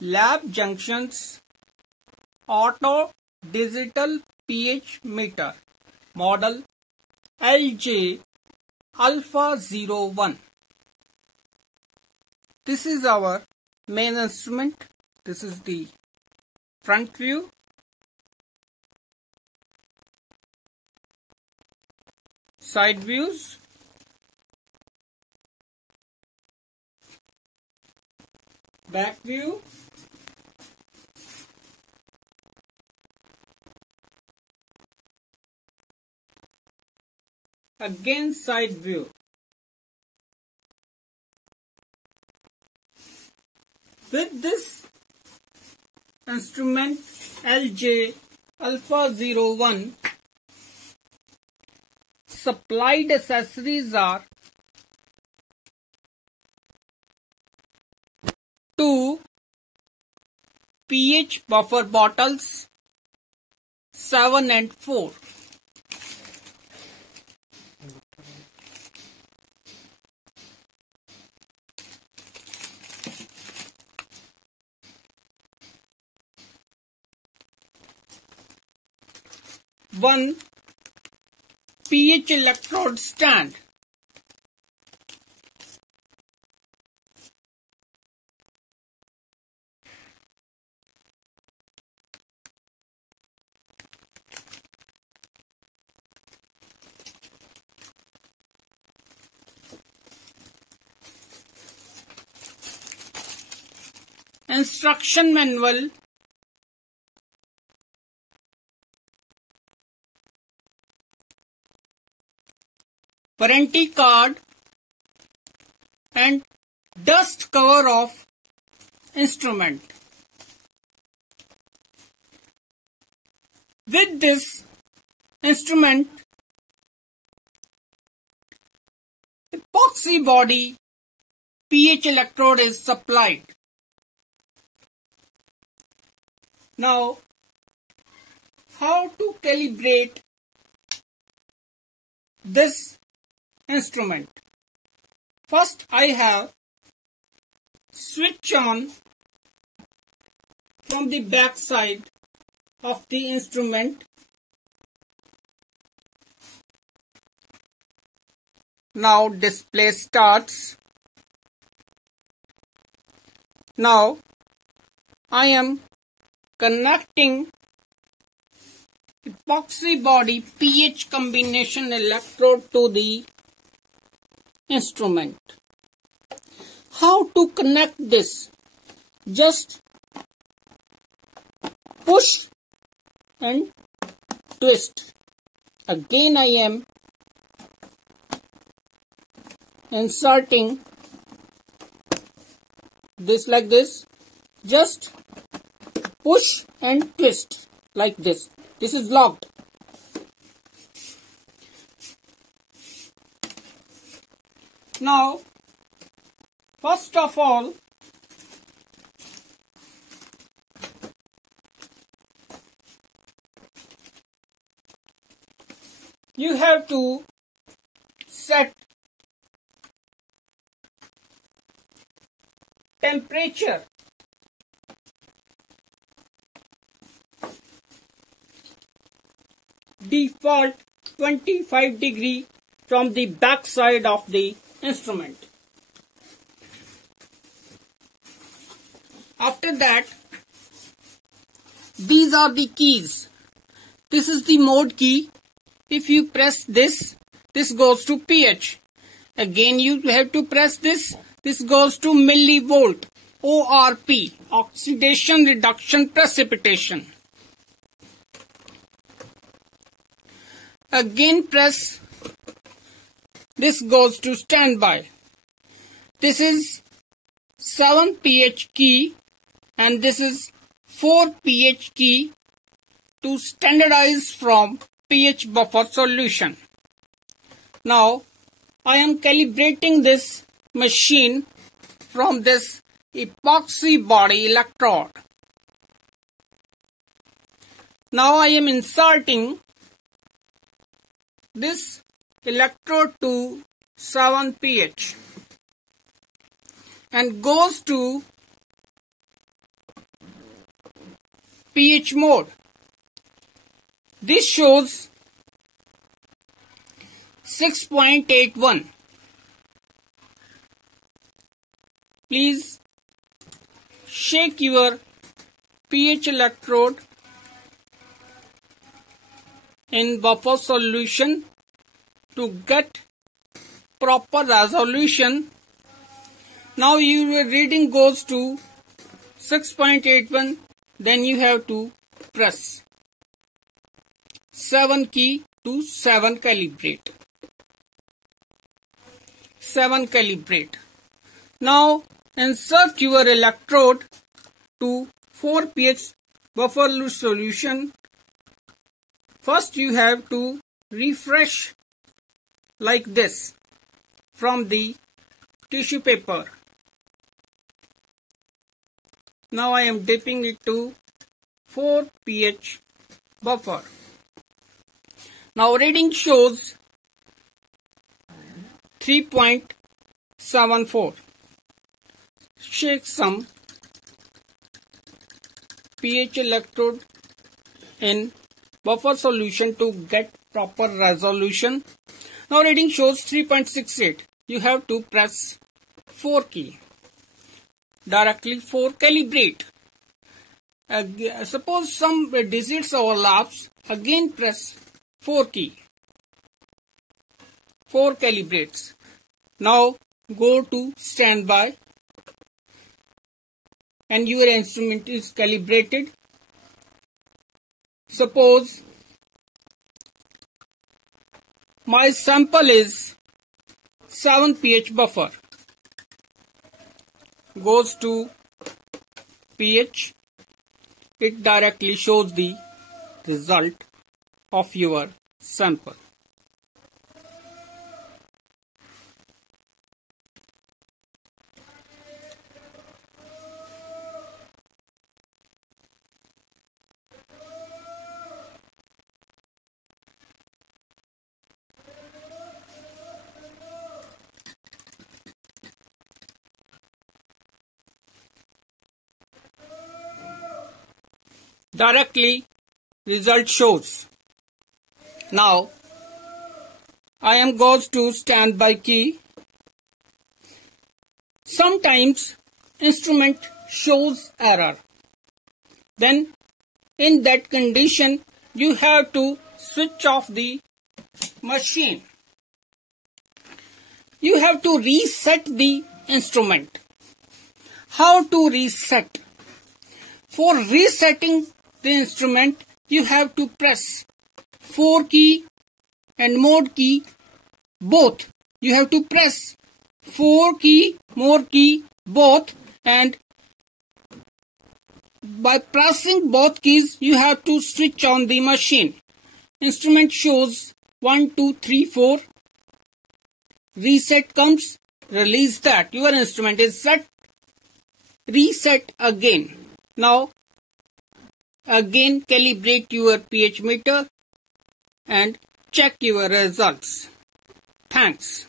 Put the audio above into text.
Lab Junctions Auto Digital pH Meter Model LJ Alpha 01. This is our main instrument. This is the front view. Side views. Back view. Again side view. With this instrument LJ Alpha 01, supplied accessories are 2 pH buffer bottles 7 and 4. One pH electrode stand. Instruction manual. Warranty card and dust cover of instrument. With this instrument, epoxy body pH electrode is supplied. Now, how to calibrate this instrument? First, I have switch on from the back side of the instrument. Now display starts. Now I am connecting epoxy body pH combination electrode to the instrument. How to connect this? Just push and twist. Again I am inserting this like this. Just push and twist like this. This is locked. Now, first of all, you have to set temperature. Default 25 degree from the back side of the instrument. After that, these are the keys. This is the mode key. If you press this, this goes to pH. Again you have to press this. This goes to millivolt. ORP, oxidation reduction precipitation. Again press. This goes to standby. This is 7 pH key and this is 4 pH key to standardize from pH buffer solution. Now I am calibrating this machine from this epoxy body electrode. Now I am inserting this electrode to 7 pH and goes to pH mode. This shows 6.81. Please shake your pH electrode in buffer solution to get proper resolution. Now your reading goes to 6.81, then you have to press 7 key to 7 calibrate. 7 calibrate. Now insert your electrode to 4 pH buffer solution. First you have to refresh like this from the tissue paper. Now I am dipping it to 4 pH buffer. Now reading shows 3.74. Shake some pH electrode in buffer solution to get proper resolution. Now reading shows 3.68. You have to press 4 key. Directly 4 calibrate. Suppose some digits overlaps, again press 4 key. 4 calibrates. Now go to standby and your instrument is calibrated. Suppose my sample is 7 pH buffer. Goes to pH. It directly shows the result of your sample. Directly result shows. Now I am goes to standby key. Sometimes instrument shows error. Then in that condition you have to switch off the machine. You have to reset the instrument. How to reset? For resetting the instrument, you have to press 4 key and mode key both. You have to press 4 key, mode key both, and by pressing both keys, you have to switch on the machine. Instrument shows 1, 2, 3, 4. Reset comes, release that. Your instrument is set. Reset again. Now again calibrate your pH meter and check your results. Thanks.